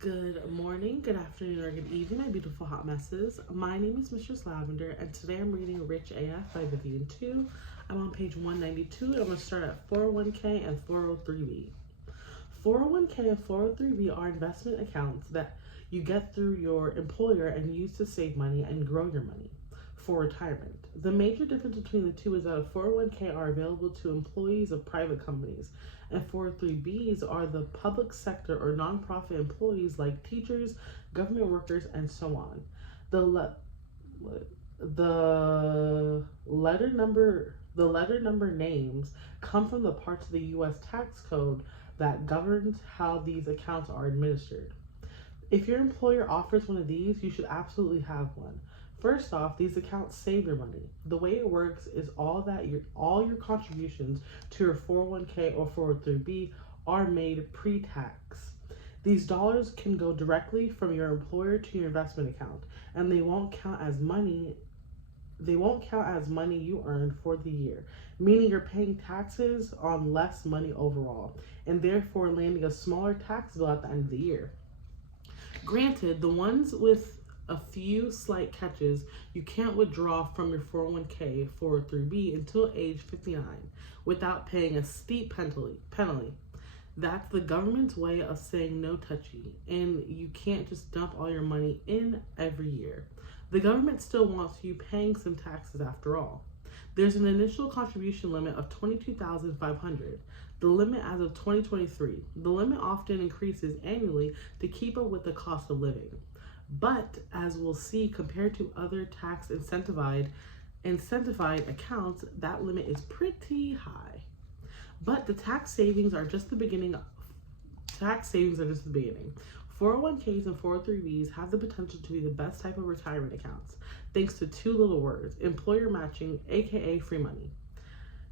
Good morning, good afternoon, or good evening, my beautiful hot messes. My name is Mistress Lavender, and today I'm reading Rich AF by Vivian 2. I'm on page 192, and I'm going to start at 401k and 403b. 401k and 403b are investment accounts that you get through your employer and use to save money and grow your money for retirement. The major difference between the two is that a 401k are available to employees of private companies, and 403bs are the public sector or nonprofit employees like teachers, government workers, and so on. The letter number names come from the parts of the U.S. tax code that governs how these accounts are administered. If your employer offers one of these, you should absolutely have one. First off, these accounts save your money. The way it works is all your contributions to your 401k or 403b are made pre-tax. These dollars can go directly from your employer to your investment account, and they won't count as money you earned for the year, meaning you're paying taxes on less money overall, and therefore landing a smaller tax bill at the end of the year. Granted, the ones with a few slight catches, you can't withdraw from your 401k, 403b until age 59 without paying a steep penalty. That's the government's way of saying no touchy, and you can't just dump all your money in every year. The government still wants you paying some taxes after all. There's an initial contribution limit of $22,500, the limit as of 2023. The limit often increases annually to keep up with the cost of living. But as we'll see, compared to other tax incentivized accounts, that limit is pretty high. But the tax savings are just the beginning. 401ks and 403bs have the potential to be the best type of retirement accounts, thanks to two little words: employer matching, aka free money.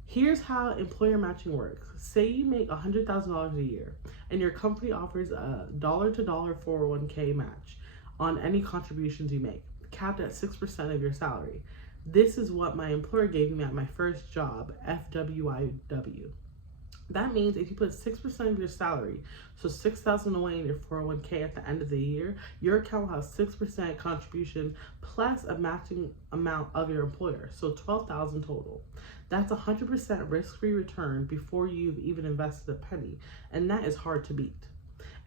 Here's how employer matching works. Say you make $100,000 a year, and your company offers a dollar-to-dollar 401k match on any contributions you make, capped at 6% of your salary. This is what my employer gave me at my first job, FWIW. That means if you put 6% of your salary, so $6,000 away in your 401k at the end of the year, your account will have 6% contribution plus a matching amount of your employer, so $12,000 total. That's 100% risk-free return before you've even invested a penny, and that is hard to beat.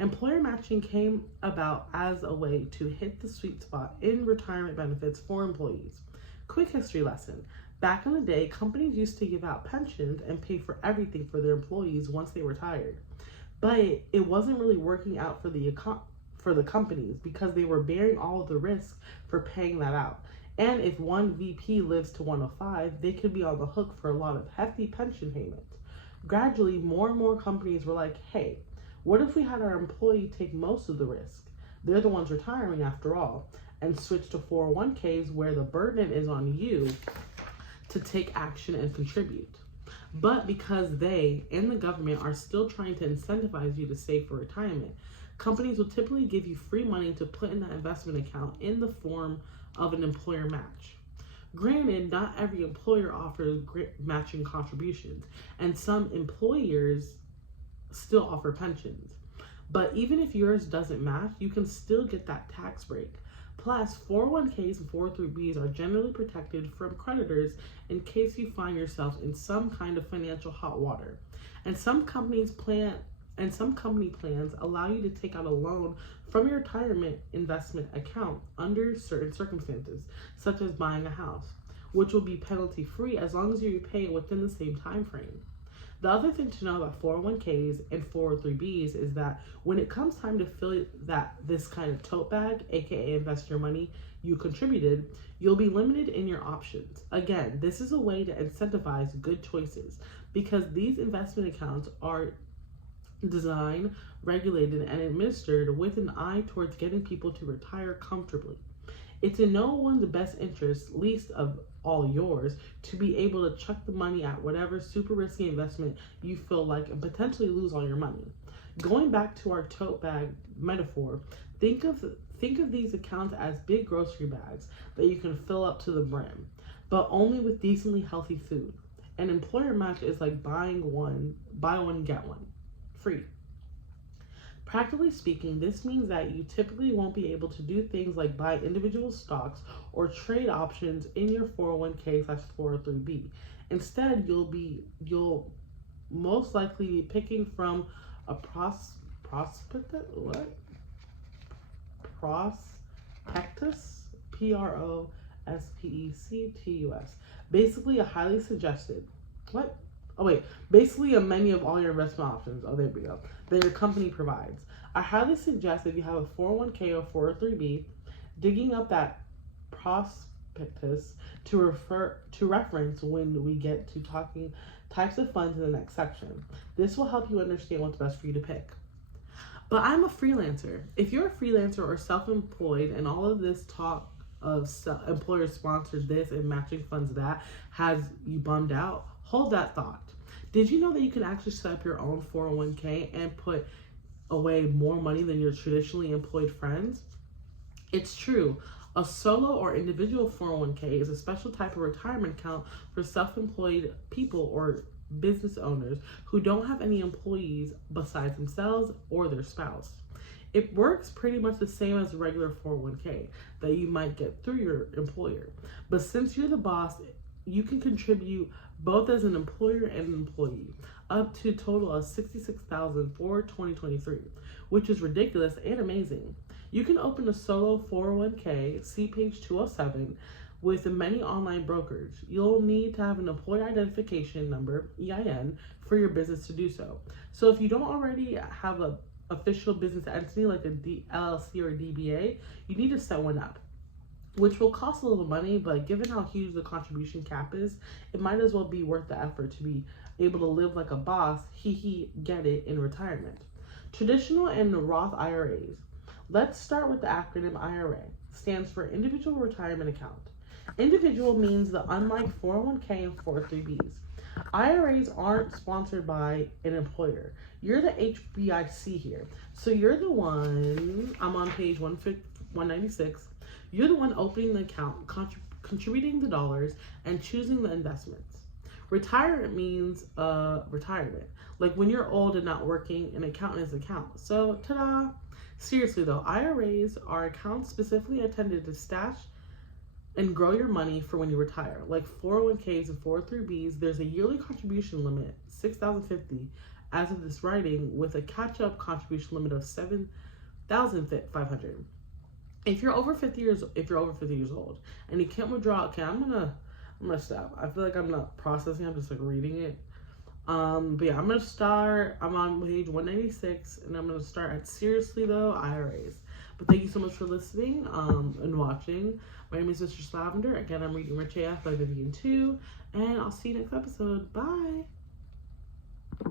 Employer matching came about as a way to hit the sweet spot in retirement benefits for employees. Quick history lesson. Back in the day, companies used to give out pensions and pay for everything for their employees once they retired. But it wasn't really working out for the companies because they were bearing all of the risk for paying that out. And if one VP lives to 105, they could be on the hook for a lot of hefty pension payments. Gradually, more and more companies were like, hey, what if we had our employee take most of the risk? They're the ones retiring after all, and switch to 401ks where the burden is on you to take action and contribute. But because they and the government are still trying to incentivize you to save for retirement, companies will typically give you free money to put in that investment account in the form of an employer match. Granted, not every employer offers matching contributions, and some employers still offer pensions. But even if yours doesn't match, you can still get that tax break. Plus, 401ks and 403bs are generally protected from creditors in case you find yourself in some kind of financial hot water. And some company plans allow you to take out a loan from your retirement investment account under certain circumstances, such as buying a house, which will be penalty free as long as you repay it within the same time frame. The other thing to know about 401ks and 403bs is that when it comes time to fill this kind of tote bag, aka invest your money you contributed, you'll be limited in your options. Again, this is a way to incentivize good choices because these investment accounts are designed, regulated, and administered with an eye towards getting people to retire comfortably. It's in no one's best interest, least of all yours, to be able to chuck the money at whatever super risky investment you feel like and potentially lose all your money. Going back to our tote bag metaphor, think of these accounts as big grocery bags that you can fill up to the brim, but only with decently healthy food. An employer match is like buy one, get one free. Practically speaking, this means that you typically won't be able to do things like buy individual stocks or trade options in your 401k/403b. Instead, you'll most likely be picking from a prospectus, prospectus, basically a highly suggested, what? Oh wait, basically a menu of all your investment options. Oh, there we go. That your company provides. I highly suggest if you have a 401k or 403b, digging up that prospectus to reference when we get to talking types of funds in the next section. This will help you understand what's best for you to pick. But I'm a freelancer. If you're a freelancer or self-employed and all of this talk of employer sponsored this and matching funds that has you bummed out, hold that thought. Did you know that you can actually set up your own 401k and put away more money than your traditionally employed friends? It's true. A solo or individual 401k is a special type of retirement account for self-employed people or business owners who don't have any employees besides themselves or their spouse. It works pretty much the same as a regular 401k that you might get through your employer. But since you're the boss, you can contribute both as an employer and an employee, up to a total of $66,000 for 2023, which is ridiculous and amazing. You can open a solo 401k, see page 207, with many online brokers. You'll need to have an employer identification number, EIN, for your business to do so. So if you don't already have an official business entity like a LLC or a DBA, you need to set one up, which will cost a little money, but given how huge the contribution cap is, it might as well be worth the effort to be able to live like a boss, get it, in retirement. Traditional and Roth IRAs. Let's start with the acronym IRA. Stands for Individual Retirement Account. Individual means that unlike 401k and 403bs, IRAs aren't sponsored by an employer. You're the HBIC here. So you're the one, I'm on page 196, you're the one opening the account, contributing the dollars, and choosing the investments. Retirement means retirement. Like when you're old and not working, an account is an account. So ta-da! Seriously though, IRAs are accounts specifically intended to stash and grow your money for when you retire. Like 401ks and 403bs, there's a yearly contribution limit, $6,050 as of this writing, with a catch-up contribution limit of $7,500. If you're over 50 years old and you can't withdraw, okay, I'm gonna stop. I feel like I'm not processing, I'm just like reading it. But yeah, I'm on page 196 and I'm gonna start at seriously though, IRAs. But thank you so much for listening and watching. My name is Mistress Lavender. Again, I'm reading Rich AF by Vivian 2, and I'll see you next episode. Bye.